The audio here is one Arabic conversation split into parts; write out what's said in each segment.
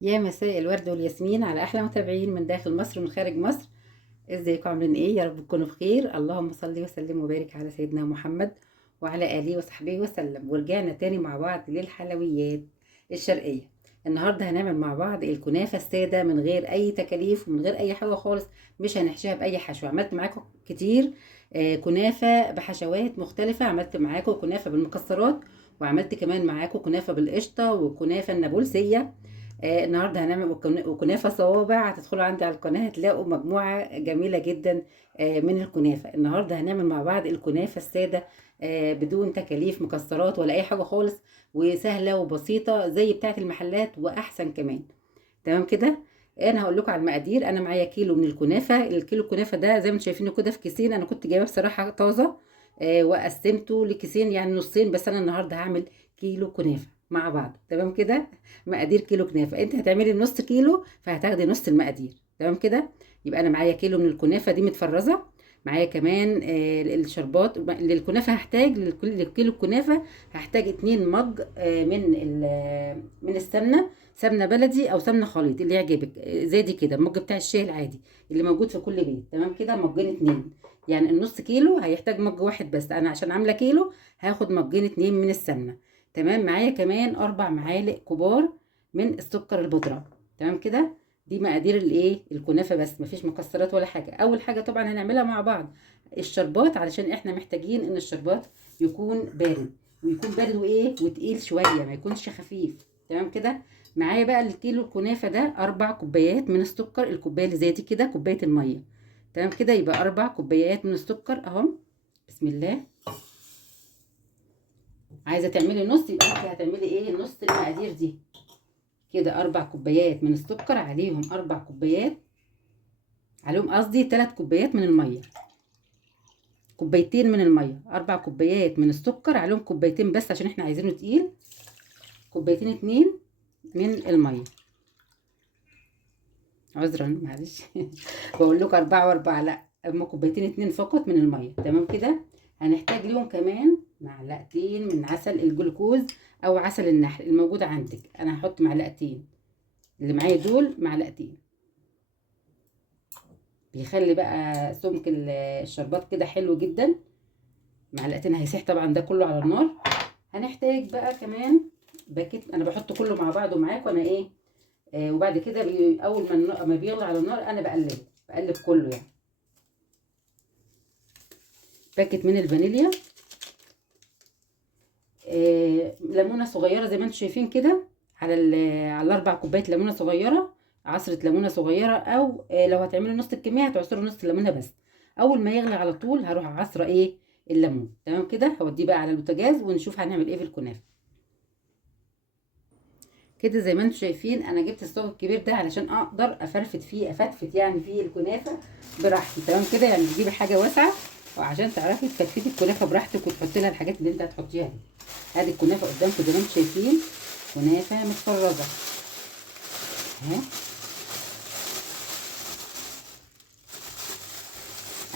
يا مساء الورد والياسمين على احلى متابعين من داخل مصر ومن خارج مصر. ازيكم عاملين ايه؟ يا رب تكونوا بخير. اللهم صل وسلم وبارك على سيدنا محمد وعلى اله وصحبه وسلم. ورجعنا تاني مع بعض للحلويات الشرقيه. النهارده هنعمل مع بعض الكنافه الساده من غير اي تكاليف ومن غير اي حاجه خالص. مش هنحشيها باي حشو. عملت معاكم كتير كنافه بحشوات مختلفه. عملت معاكم كنافه بالمكسرات، وعملت كمان معاكم كنافه بالقشطه وكنافه النابلسيه. النهارده هنعمل كنافه صوابع. هتدخلوا عندي على القناه هتلاقوا مجموعه جميله جدا من الكنافه. النهارده هنعمل مع بعض الكنافه الساده بدون تكاليف مكسرات ولا اي حاجه خالص، وسهله وبسيطه زي بتاعه المحلات واحسن كمان. تمام كده. انا هقول لكم على المقادير. انا معايا كيلو من الكنافه. الكيلو الكنافه ده زي ما انتم شايفينه كده في كيسين. انا كنت جايباه بصراحه طازه وقسمته لكيسين يعني نصين، بس انا النهارده هعمل كيلو كنافه مع بعض. تمام كده. مقادير كيلو كنافه، انت هتعملي نص كيلو فهتاخدي نص المقادير. تمام كده. يبقى انا معايا كيلو من الكنافه دي متفرزه. معايا كمان الشربات للكنافه. هحتاج لكيلو الكنافه هحتاج 2 مج من السمنه. سمنه بلدي او سمنه خليط اللي يعجبك، زي دي كده المج بتاع الشاي العادي اللي موجود في كل بيت. تمام كده. مجين 2. يعني النص كيلو هيحتاج مج واحد، بس انا عشان عامله كيلو هاخد مجين 2 من السمنه. تمام. معايا كمان 4 معالق كبار من السكر البودره. تمام كده. دي مقادير الايه الكنافه، بس مفيش مكسرات ولا حاجه. اول حاجه طبعا هنعملها مع بعض الشربات، علشان احنا محتاجين ان الشربات يكون بارد، ويكون بارد وايه وتقيل شويه، ما يكونش خفيف. تمام كده. معايا بقى الكيلو الكنافه ده 4 كوبايات من السكر. الكوبايه اللي زي دي كده كوبايه الميه. تمام كده. يبقى 4 كوبايات من السكر اهو. بسم الله. عايزه تعملي نص يبقى انت هتعملي ايه نص المقادير دي كده. 4 كوبايات من السكر عليهم 4 كوبايات، عليهم قصدي 3 كوبايات من الميه. كوبايتين من الميه. 4 كوبايات من السكر عليهم كوبايتين بس عشان احنا عايزينه تقيل. كوبايتين 2 من الميه. عذرا معلش بقول لكم 4 و4، لا هما كوبايتين 2 فقط من الميه. تمام كده. هنحتاج ليهم كمان معلقتين من عسل الجلوكوز او عسل النحل الموجود عندك. انا هحط معلقتين، اللي معايا دول معلقتين. بيخلي بقى سمك الشربات كده حلو جدا. معلقتين هيسيح طبعا ده كله على النار. هنحتاج بقى كمان باكيت. انا بحط كله مع بعضه معاك وانا ايه وبعد كده اول ما بيغلي على النار انا بقلب كله يعني. باكت من الفانيليا. ليمونه صغيره زي ما انتم شايفين كده. على ال4 كوبايات ليمونه صغيره. عصره ليمونه صغيره، او لو هتعملوا نص الكميه هتعصروا نص الليمونه بس. اول ما يغلي على طول هروح عصره الليمون. تمام كده. هوديه بقى على البوتاجاز ونشوف هنعمل ايه في الكنافه. كده زي ما انتم شايفين انا جبت الصاج الكبير ده علشان اقدر افتفت يعني فيه الكنافه براحتي. تمام كده. يعني تجيبي حاجه واسعه وعشان تعرفي تفتفتي الكنافه براحتك وتحطي لها الحاجات اللي انت هتحطيها دي. ادي الكنافه قدامكم زي ما انتم شايفين. كنافه متفرزه اهي.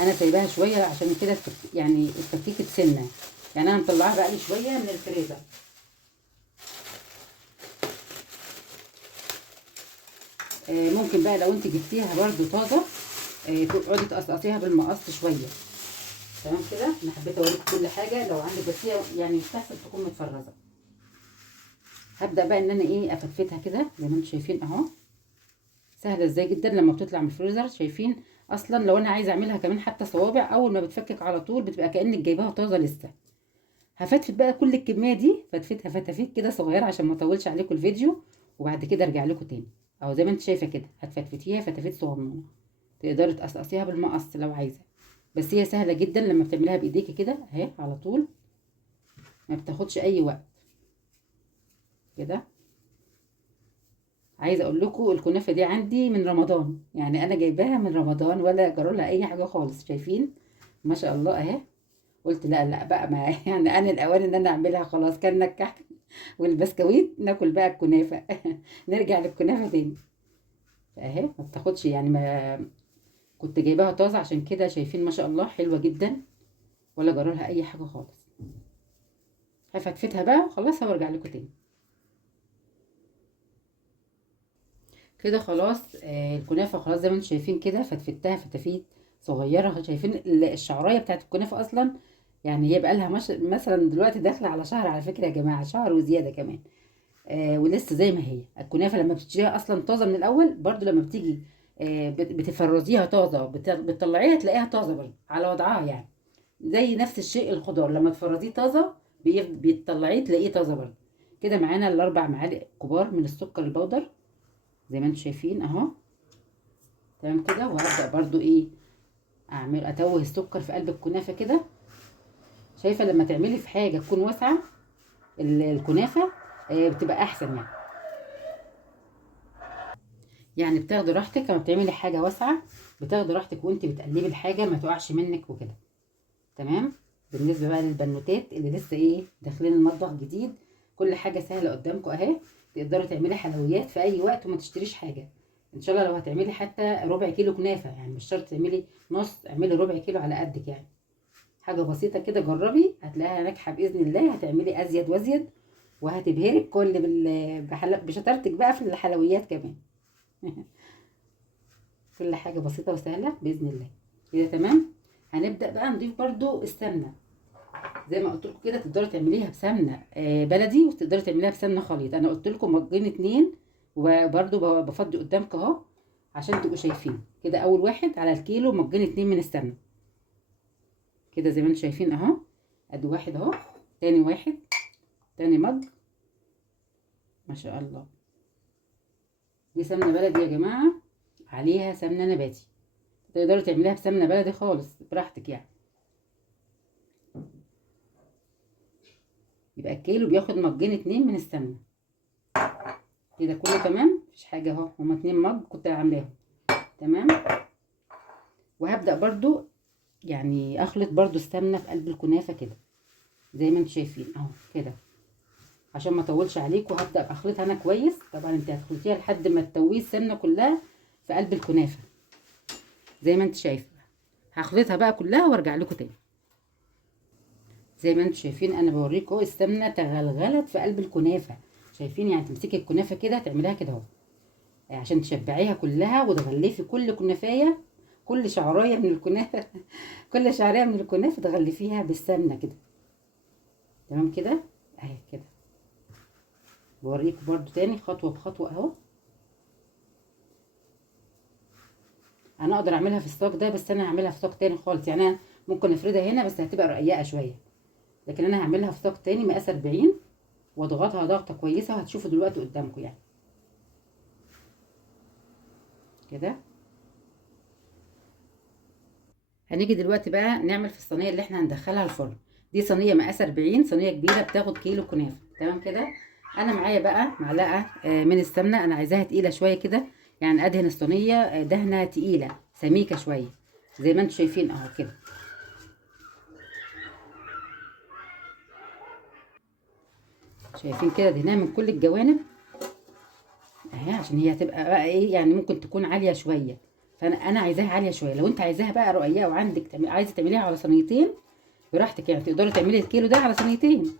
انا سايباها شويه عشان كده يعني التفكيك سنه. يعني انا مطلعاها بقالي شويه من الفريزر. ممكن بقى لو انت جبتيها برده طازه تقعدي تقصقصيها بالمقص شويه. تمام كده. انا حبيت اوريكم كل حاجه لو عندك، بس هي يعني يستحسن تكون متفرزه. هبدا بقى ان انا افتفتها كده زي ما انتم شايفين اهو. سهله ازاي جدا لما بتطلع من الفريزر. شايفين اصلا لو انا عايزه اعملها كمان حتى صوابع، اول ما بتفكك على طول بتبقى كانك جايباها طازه لسه. هفتفت بقى كل الكميه دي فتفتها فتافيت كده صغيره عشان ما اطولش عليكم الفيديو، وبعد كده ارجع لكم تاني. اهو زي ما انت شايفه كده هتفتفتيها فتافيت صغنونه. تقدري تقصقصيها بالمقص لو عايزه، بس هي سهله جدا لما بتعمليها بايديكي كده اهي على طول. ما بتاخدش اي وقت كده. عايزه اقول لكم الكنافه دي عندي من رمضان، يعني انا جايباها من رمضان ولا جرى لها اي حاجه خالص. شايفين ما شاء الله اهي. قلت لا لا بقى ما يعني انا الاوان ان انا اعملها خلاص. كان نكحت والبسكويت ناكل بقى الكنافه نرجع للكنافه تاني اهي. ما بتاخدش يعني ما كنت جايباها طازه عشان كده. شايفين ما شاء الله حلوه جدا ولا جرى لها اي حاجه خالص. هفتفتها بقى وخلصها وارجع لكم تاني. كده خلاص. الكنافه خلاص زي ما انتم شايفين كده، فتفتها فتافيت صغيره. شايفين الشعرايه بتاعت الكنافه اصلا؟ يعني هي بقالها مثلا دلوقتي داخله على شهر على فكره يا جماعه، شهر وزياده كمان. ولسه زي ما هي الكنافه لما بتشتريها اصلا طازه من الاول، برضو لما بتيجي بتفرزيها طازه، بتطلعيها تلاقيها طازه برضو على وضعها يعني. زي نفس الشيء الخضار لما تفرزيه طازه بتطلعيه تلاقيه طازه برضو. كده معانا الاربع معالق كبار من السكر البودر زي ما انتم شايفين اهو. تمام كده. وهبدا برضو ايه، اعمل اتوه السكر في قلب الكنافه كده. شايفه لما تعملي في حاجه تكون واسعه الكنافه بتبقى احسن يعني. يعني بتاخدي راحتك لما بتعملي حاجه واسعه، بتاخدي راحتك وانت بتقلبي الحاجه ما تقعش منك وكده. تمام. بالنسبه بقى للبنوتات اللي لسه ايه داخلين المطبخ جديد، كل حاجه سهله قدامكم اهي. تقدري تعملي حلويات في اي وقت وما تشتريش حاجه. ان شاء الله لو هتعملي حتى ربع كيلو كنافه، يعني مش شرط تعملي نص، اعملي ربع كيلو على قدك يعني. حاجه بسيطه كده، جربي هتلاقيها ناجحه باذن الله. هتعملي ازيد وازيد وهتبهري الكل بشطارتك بقى في الحلويات كمان. كل حاجه بسيطه وسهله باذن الله. كده تمام. هنبدا بقى نضيف برضو السمنه. زي ما قلت لكم كده تقدروا تعمليها بسمنه بلدي، وتقدروا تعمليها بسمنه خليط. انا قلت لكم مجين اتنين، وبرضو بفضي قدامكم اهو عشان تبقوا شايفين كده. اول واحد على الكيلو مجين اتنين من السمنه كده زي ما انتم شايفين اهو. ادي واحد اهو، تاني واحد، تاني مج. ما شاء الله. دي سمنه بلدي يا جماعه، عليها سمنه نباتي. تقدروا تعمليها بسمنه بلدي خالص براحتك يعني. يبقى الكيلو بياخد مجين اتنين من السمنه. كده كله تمام، مفيش حاجه اهو. هما اتنين مج كنت عاملاهم. تمام. وهبدا برضو يعني اخلط برضو السمنه في قلب الكنافه كده زي ما انتم شايفين اهو كده، عشان ما اطولش عليكم. هبدا اخلطها انا كويس. طبعا انت هتخلطيها لحد ما تتوهي السمنه كلها في قلب الكنافه زي ما انت شايفه. هخلطها بقى كلها وارجع لكم تاني. زي ما انتم شايفين انا بوريكم السمنه تغلغلت في قلب الكنافه. شايفين؟ يعني تمسكي الكنافه كده تعمليها كده اهو عشان تشبعيها كلها وتغلفي كل كنافيه، كل شعرايه من الكنافه. كل شعرايه من الكنافه تغلفيها بالسمنه كده. تمام كده اهي كده. بوريكم برضو تاني خطوه بخطوه اهو. انا اقدر اعملها في الصاج ده، بس انا هعملها في صاج تاني خالص. يعني انا ممكن افردها هنا بس هتبقى رقيقه شويه، لكن انا هعملها في صاج تاني مقاس 40 واضغطها ضغطه كويسه. وهتشوفوا دلوقتي قدامكم يعني كده. هنيجي دلوقتي بقى نعمل في الصينيه اللي احنا هندخلها الفرن. دي صينيه مقاس 40، صينيه كبيره بتاخد كيلو كنافه. تمام كده. انا معايا بقى معلقه من السمنه. انا عايزاها تقيله شويه كده، يعني ادهن الصينيه دهنه تقيله سميكه شويه زي ما انتم شايفين اهو كده. شايفين كده دهنها من كل الجوانب اهي، عشان هي هتبقى بقى ايه يعني ممكن تكون عاليه شويه. فانا عايزاها عاليه شويه. لو انت عايزاها بقى رقيقه وعندك عايزه تعمليها على صينيتين براحتك، يعني تقدري تعملي الكيلو ده على صينيتين.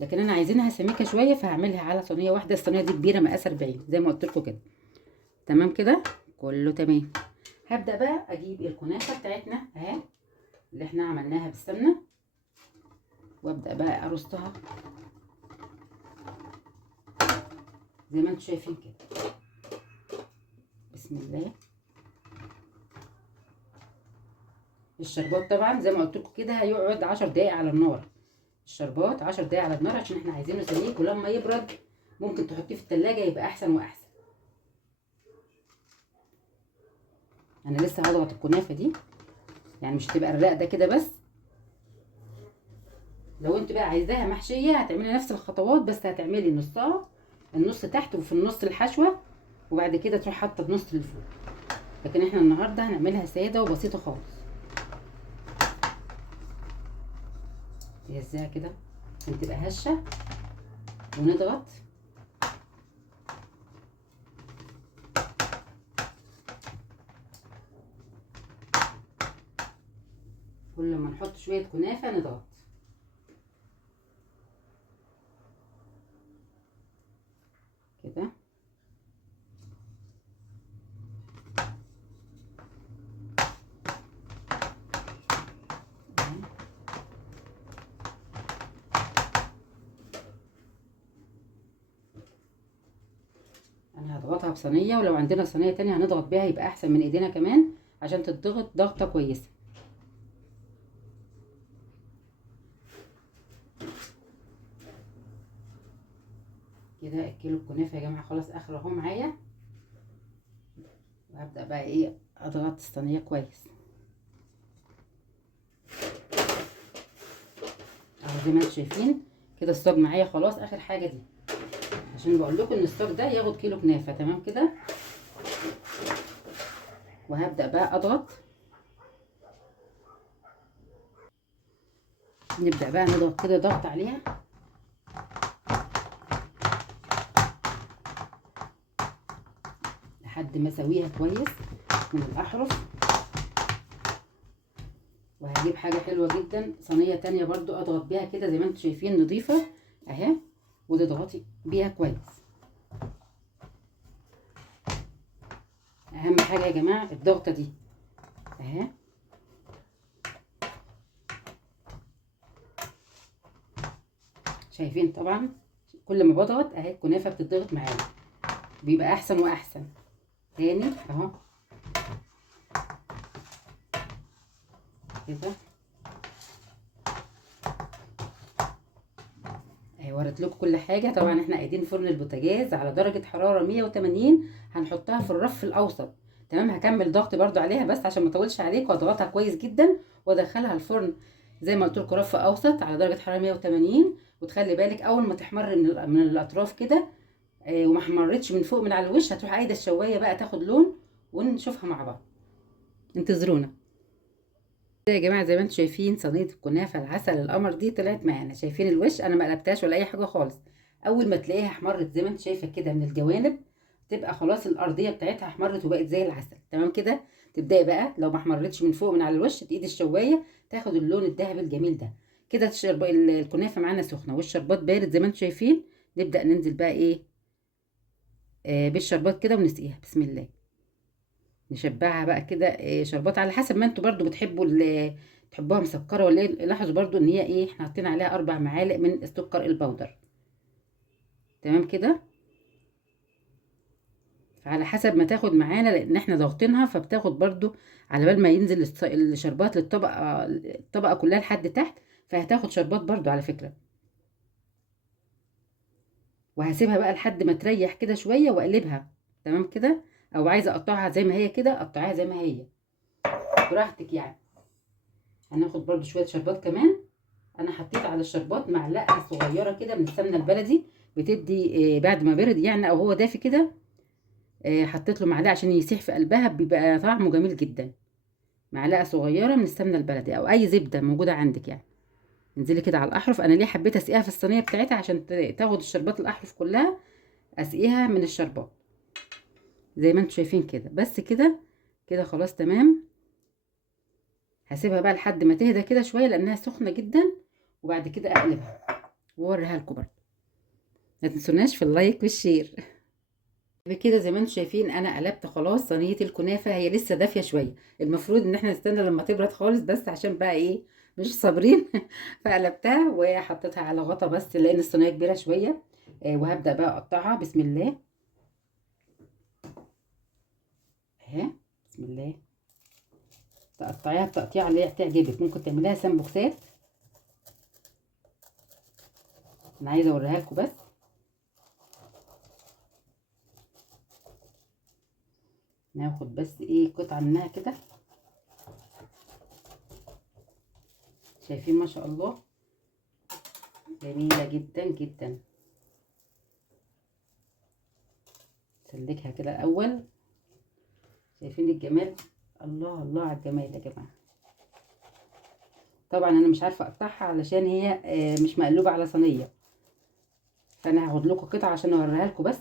لكن انا عايزينها سميكه شويه فهعملها على صينيه واحده. الصينيه دي كبيره مقاس 40 زي ما قلت لكم كده. تمام كده كله تمام. هبدا بقى اجيب الكنافه بتاعتنا اهي اللي احنا عملناها بالسمنه، وابدا بقى ارصها زي ما انتم شايفين كده. بسم الله. الشربات طبعا زي ما قلت لكم كده هيقعد 10 دقايق على النار. الشربات 10 دقايق على النار عشان احنا عايزينه سميك، ولما يبرد ممكن تحطيه في التلاجة يبقى احسن واحسن. انا لسه هضغط الكنافه دي، يعني مش هتبقى الرقده كده بس. لو انت بقى عايزاها محشيه هتعملي نفس الخطوات، بس هتعملي نصها، النص تحت وفي النص الحشوه، وبعد كده تروح حاطه النص اللي فوق. لكن احنا النهارده هنعملها ساده وبسيطه خالص. تهزها كده عشان تبقى هشه، ونضغط. كل ما نحط شويه كنافه نضغط كده. انا هضغطها بصينيه، ولو عندنا صينيه تانية هنضغط بيها يبقى احسن من ايدينا كمان عشان تتضغط ضغطه كويسه. كده الكيلو الكنافه يا جماعه خلاص اخر اهو معايا، وهبدا بقى ايه اضغط الصينيه كويس اهو زي ما انتم شايفين كده. الصاج معايا خلاص اخر حاجه دي، عشان بقول لكم ان الصاج ده ياخد كيلو كنافه تمام كده. وهبدا بقى اضغط، نبدا بقى نضغط كده ضغط عليها لحد ما اسويها كويس من الاحرف. وهجيب حاجه حلوه جدا صينيه تانية برضو اضغط بيها كده زي ما انتم شايفين نظيفه اهي، وتضغطي بيها كويس. اهم حاجه يا جماعه الضغطه دي اهي. شايفين طبعا كل ما بضغط اهي الكنافه بتضغط معايا بيبقى احسن واحسن. تاني اهو كده اهي، وريت لكم كل حاجه. طبعا احنا قايدين فرن البوتاجاز على درجه حراره 180، هنحطها في الرف الاوسط تمام. هكمل ضغط برضو عليها بس عشان ما اطولش عليك، واضغطها كويس جدا وادخلها الفرن زي ما قلت لكم رف اوسط على درجه حراره 180. وتخلي بالك اول ما تحمر من الاطراف كده وما حمرتش من فوق من على الوش، هتروح قايده الشوايه بقى تاخد لون ونشوفها مع بعض. انتظرونا. يا جماعه زي ما انتم شايفين صينيه الكنافه العسل القمر دي طلعت معانا. شايفين الوش انا ما قلبتهاش ولا اي حاجه خالص. اول ما تلاقيها احمرت زي ما انت شايفه كده من الجوانب، تبقى خلاص الارضيه بتاعتها احمرت وبقت زي العسل تمام كده. تبداي بقى لو ما احمرتش من فوق من على الوش تقيد الشوايه تاخد اللون الذهبي الجميل ده كده. الكنافه معانا سخنه والشربات بارد زي ما انتم شايفين. نبدا ننزل بقى ايه بالشربات كده ونسقيها بسم الله. نشبعها بقى كده شربات على حسب ما انتوا برضو بتحبوا تحبوها مسكره ولا ايه. لاحظوا برضو ان هي ايه احنا حاطين عليها 4 معالق من السكر البودر تمام كده. فعلى حسب ما تاخد معانا لان احنا ضاغطينها، فبتاخد برضو على بال ما ينزل الشربات الطبقه كلها لحد تحت، فهتاخد شربات برضو على فكره. وهسيبها بقى لحد ما تريح كده شويه واقلبها تمام كده. او عايزه اقطعها زي ما هي كده قطعيها زي ما هي براحتك يعني. هناخد برضو شويه شربات كمان. انا حطيت على الشربات معلقه صغيره كده من السمنه البلدي، بتدي بعد ما برد يعني او هو دافي كده حطيت له معلقه عشان يسيح في قلبها بيبقى طعمه جميل جدا. معلقه صغيره من السمنه البلدي او اي زبده موجوده عندك يعني. انزلي كده على الاحرف. انا ليه حبيت اسقيها في الصينيه بتاعتها عشان تاخد الشربات الاحرف كلها. اسقيها من الشربات زي ما انتم شايفين كده بس كده. كده خلاص تمام. هسيبها بقى لحد ما تهدى كده شويه لانها سخنه جدا، وبعد كده اقلبها واوريها لكم برضه. ما تنسوناش في اللايك والشير. بكده زي ما انتم شايفين انا قلبت خلاص صينيه الكنافه. هي لسه دافيه شويه، المفروض ان احنا نستنى لما تبرد خالص بس عشان بقى ايه مش صابرين. فقلبتها وحطيتها على غطا بس لان الصينيه كبيره شويه. وهبدا بقى اقطعها بسم الله اهي. بسم الله. تقطعيها بتقطيعه اللي هي تعجبك، ممكن تعمليها سمبوكسات. انا عايزه اوريها لكم بس. ناخد بس ايه قطعه منها كده. شايفين ما شاء الله جميله جدا جدا. سلكها كده الاول. شايفين الجمال؟ الله الله على الجمال يا جماعه. طبعا انا مش عارفه اقطعها علشان هي مش مقلوبه على صينيه، فانا هاخد لكم قطعه عشان اوريها لكم بس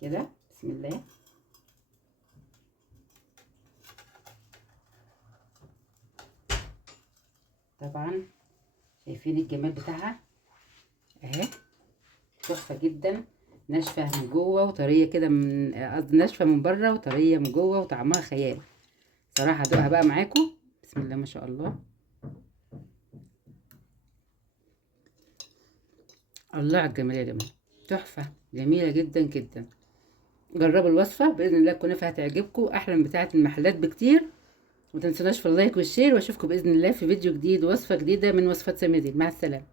كده. بسم الله. طبعا شايفين الجمال بتاعها اهي. تحفه جدا. ناشفه من جوه وطريه كده، من قصدي ناشفه من بره وطريه من جوه وطعمها خيال صراحه. هدوقها بقى معاكم بسم الله ما شاء الله. الله على الجمال يا جماعه. تحفة، جميلة جدا جدا. جربوا الوصفة بإذن الله الكنافة هتعجبكم أحلى من بتاعة المحلات بكتير. ومتنسوناش في اللايك والشير، واشوفكم بإذن الله في فيديو جديد ووصفة جديدة من وصفات سامي زين. مع السلامة.